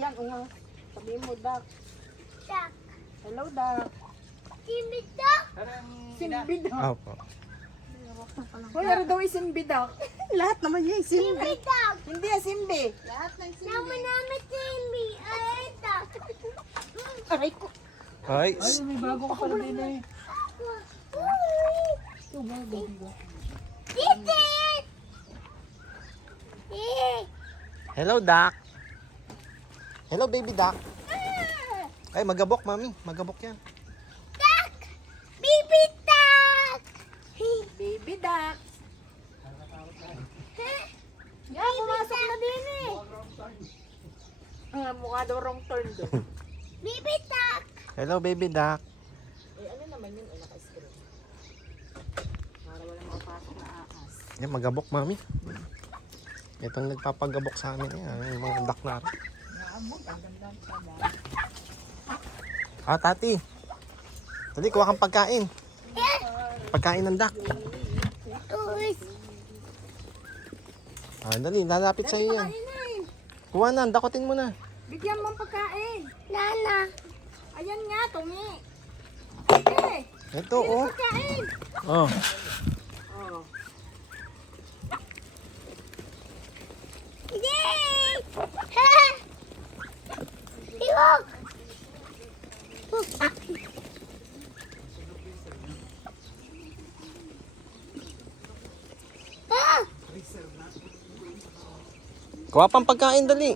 yan, unga. Sabihin mo, Dak. Dak. Hello, Dak. Simbi Dak. Simbi, Dak. Opo. Wala rin daw Simbi, Dak. Lahat naman yan, Simbi. Simbi Dak. Hindi yan, Simbi. Lahat ng Simbi. Nama namin Simbi. Ay, Dak. Aray ko. Ay, Ay, may bago ka pala din eh. Ito, bago. Titit. hello, Duck. Hello, baby duck. Ay, magabok, mami. Magabok yan. Dak. Bibi Dak. Baby Dak. Yan, pumasok na din eh. Mukha daw wrong turn doon. Bibi Dak. Hello, baby duck. Eh, ano naman yun? Naka-screen. Para wala makapasok na ahas. Yan, magabok, mami. Itong nagpapagabok sa amin yan. Yung mga duck na. Naamot, ang ganda pala. Tati. Dali, kuha kang pagkain. Pagkain ng duck. Uy. Dali, lalapit sa iyo yan. Kuha na, dakotin mo na. Bigyan mo ang pagkain. Nana. Ayan nga, Tumi. Okay. Ito, oh. Pagkain. Oh. Oh. Yay! Ha! Iwag! Ah! Kuha pang pagkain, dali.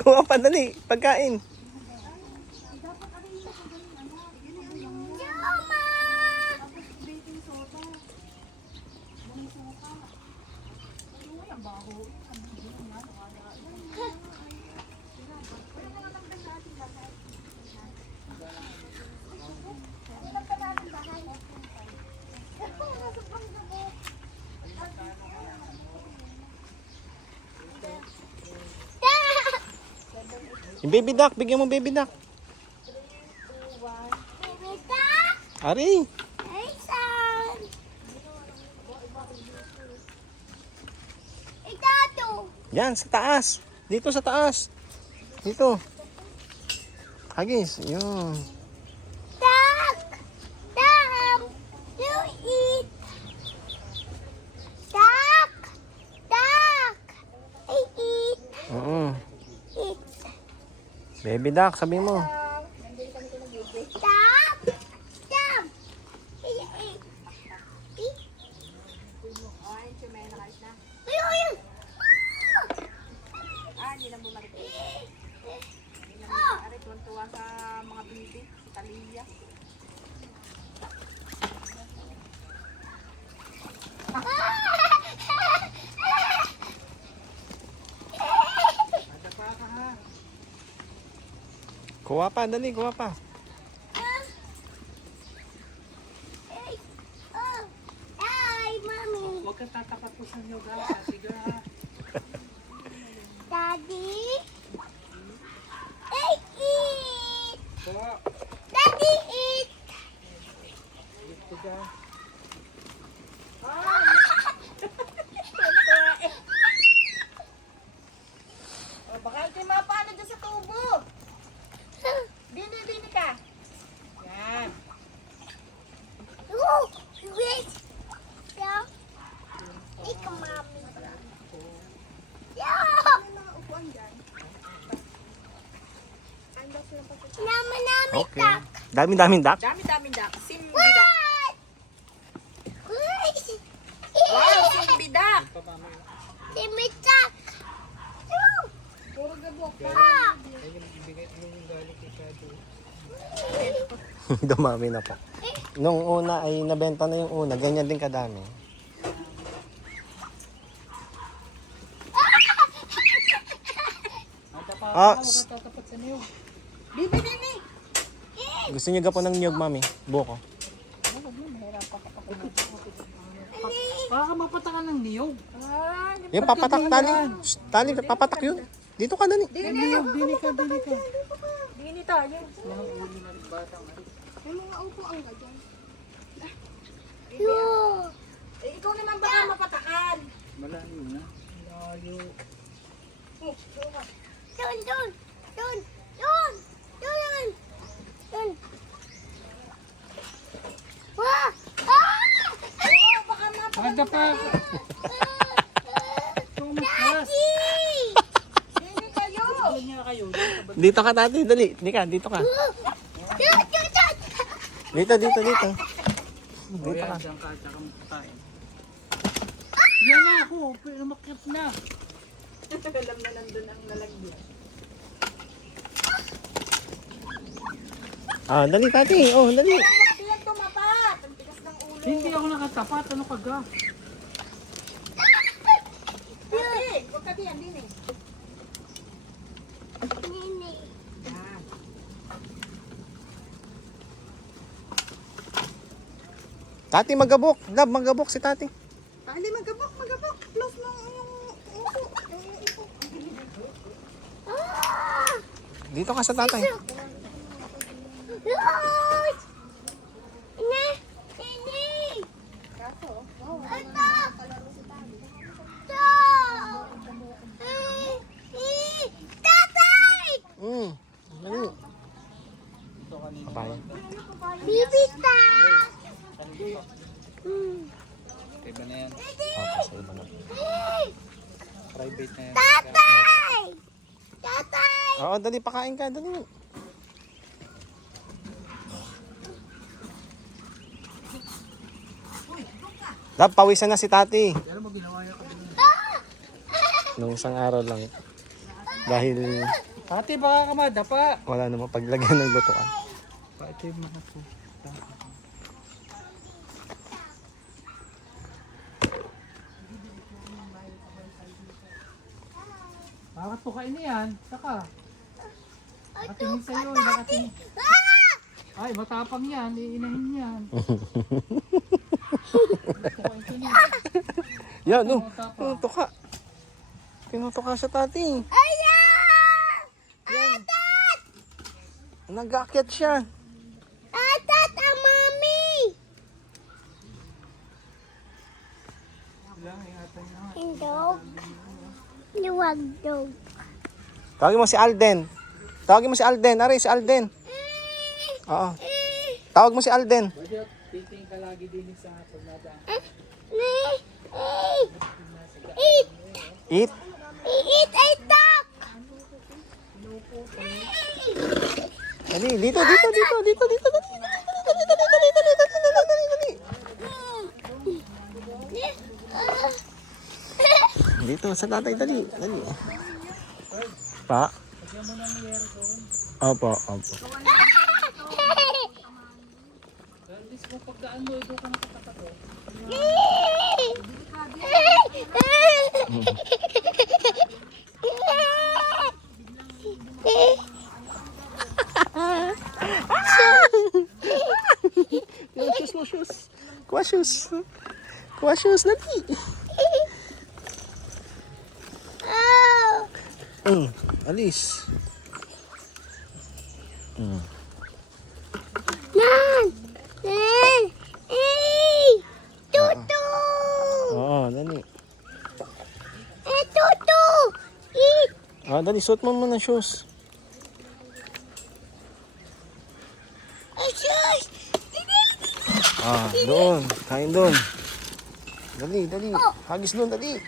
Kuha pa, dali. Pagkain. Yama! Yung baby duck, bigyan mo baby duck. Bibita! Ari. Ay, saan? Ito! Yan, sa taas. Dito sa taas. Dito. Hagis, yun. Duck! Duck! You eat! Duck! Duck! I eat! Oo. Eat! Baby duck, sabi mo. Duck! Duck! I eat! Eat! Ayun! Ah, hindi na bumalik. Oh! Ari, tuwan-tuwa sa mga bibi. Sa Talia. Kuha pa, dali, kuha pa. Ay, Mami! Huwag kang tatapat po sa inyo, guys. Sige, ha. Daddy? I eat! Po. Daddy eat! Sige. Oh, baka ito mapano dyan sa tubo. Dini ka. Yan. Oh, wait! Yeah. Ikaw, Mami. Yeah! Naman namin Okay. tak. Dami-daming duck. Dami-daming dak. Simbi dak. What? Wow, simbi dak. Timitak. Puro gabok. Ah! Dumami na po. Nung una ay nabenta na yung una, ganyan din kadami. Ah, Huwag kang tatapat sa inyo. Bibi, bibi. gusto niyo gapo ng niyog, mami? Buko. Baka mapatakan ng niyog. Ah, Yung papatak, tali. Shh, tali, papatak yun. Dito ka, dali. Niyog, dili ka, dili ka. Dini Mini tayo. Mga ulo na rin batang. May mga upuan ka dyan. Yo! Eh, ikaw naman baka mapatakan. Malayo na. Malayo. Oh, Doon, doon. Doon. Doon. Doon. Doon. Wah! Ah! oh, baka mapatakan. Ada pa. Tumakas. Mini kayo. Ano niya kayo? Dito ka, tati. Dali. Dito ka, dito ka. Doon, doon, doon. Dito, dito, dito. O Dito yan, ka. dyan ka. Tsaka magkain. Yan na ako. Lumakit na. Alam na nandun ang nalagyan. Ah, dali, tati. Oh, dali. Ba't yan tumapat? Ang tigas ng ulo. Hindi ako nakatapat. Ano ka ga? Ate, huwag ka diyan din eh. Nini. Ah. Tati, magabok. Love, magabok si tati. Hindi, magabok. Close mo yung upo. Ah! Dito ka sa tatay. Doon. Ne. Nini. Kaso, Ito. Ito. Tatay! Dali. Papaya. Bibita! Iba na yan. Opo, sa iba na. Private na yan. Tatay! Tatay! Oo, dali, pakain ka. Dali. Love, pawisan na si tati. Pero mo ginawa niya kabila. Nung isang araw lang. Dahil Ate, baka ka madapa. wala namang paglagyan ng lutuan. Pa, ito yung mga po. Bakit po kain na yan? Saka. Nakatingin sa'yo. Nakatingin. Ay, matapang yan. Iinahin yan. Kukain ka niya. Yan, no. Tinutuka. Tinutuka siya, tati. Ayan! Yan. Nag-aakyat siya. Atat ang mami! Lang, ingatan niya. Indog. Luwag dog. Tawagin mo si Alden. Tawagin mo si Alden. Ari, si Alden. Oo. Tawag mo si Alden. Pwede, titing ka lagi din sa pagladaan. Eat! Eat. Eat a duck! Dali, dito. Dito, sa tatay, dali. Pa? Opo. At least kung pagdaan mo, ito ka nakatapat. Yung shoes. Kuha shoes, dali. Alis. Nan! Nan! Tutu! Oo, dali. Tutu! Eat! Dali, suot mo muna shoes. Shush! Doon. Kain doon. Dali. Hagis doon, dali.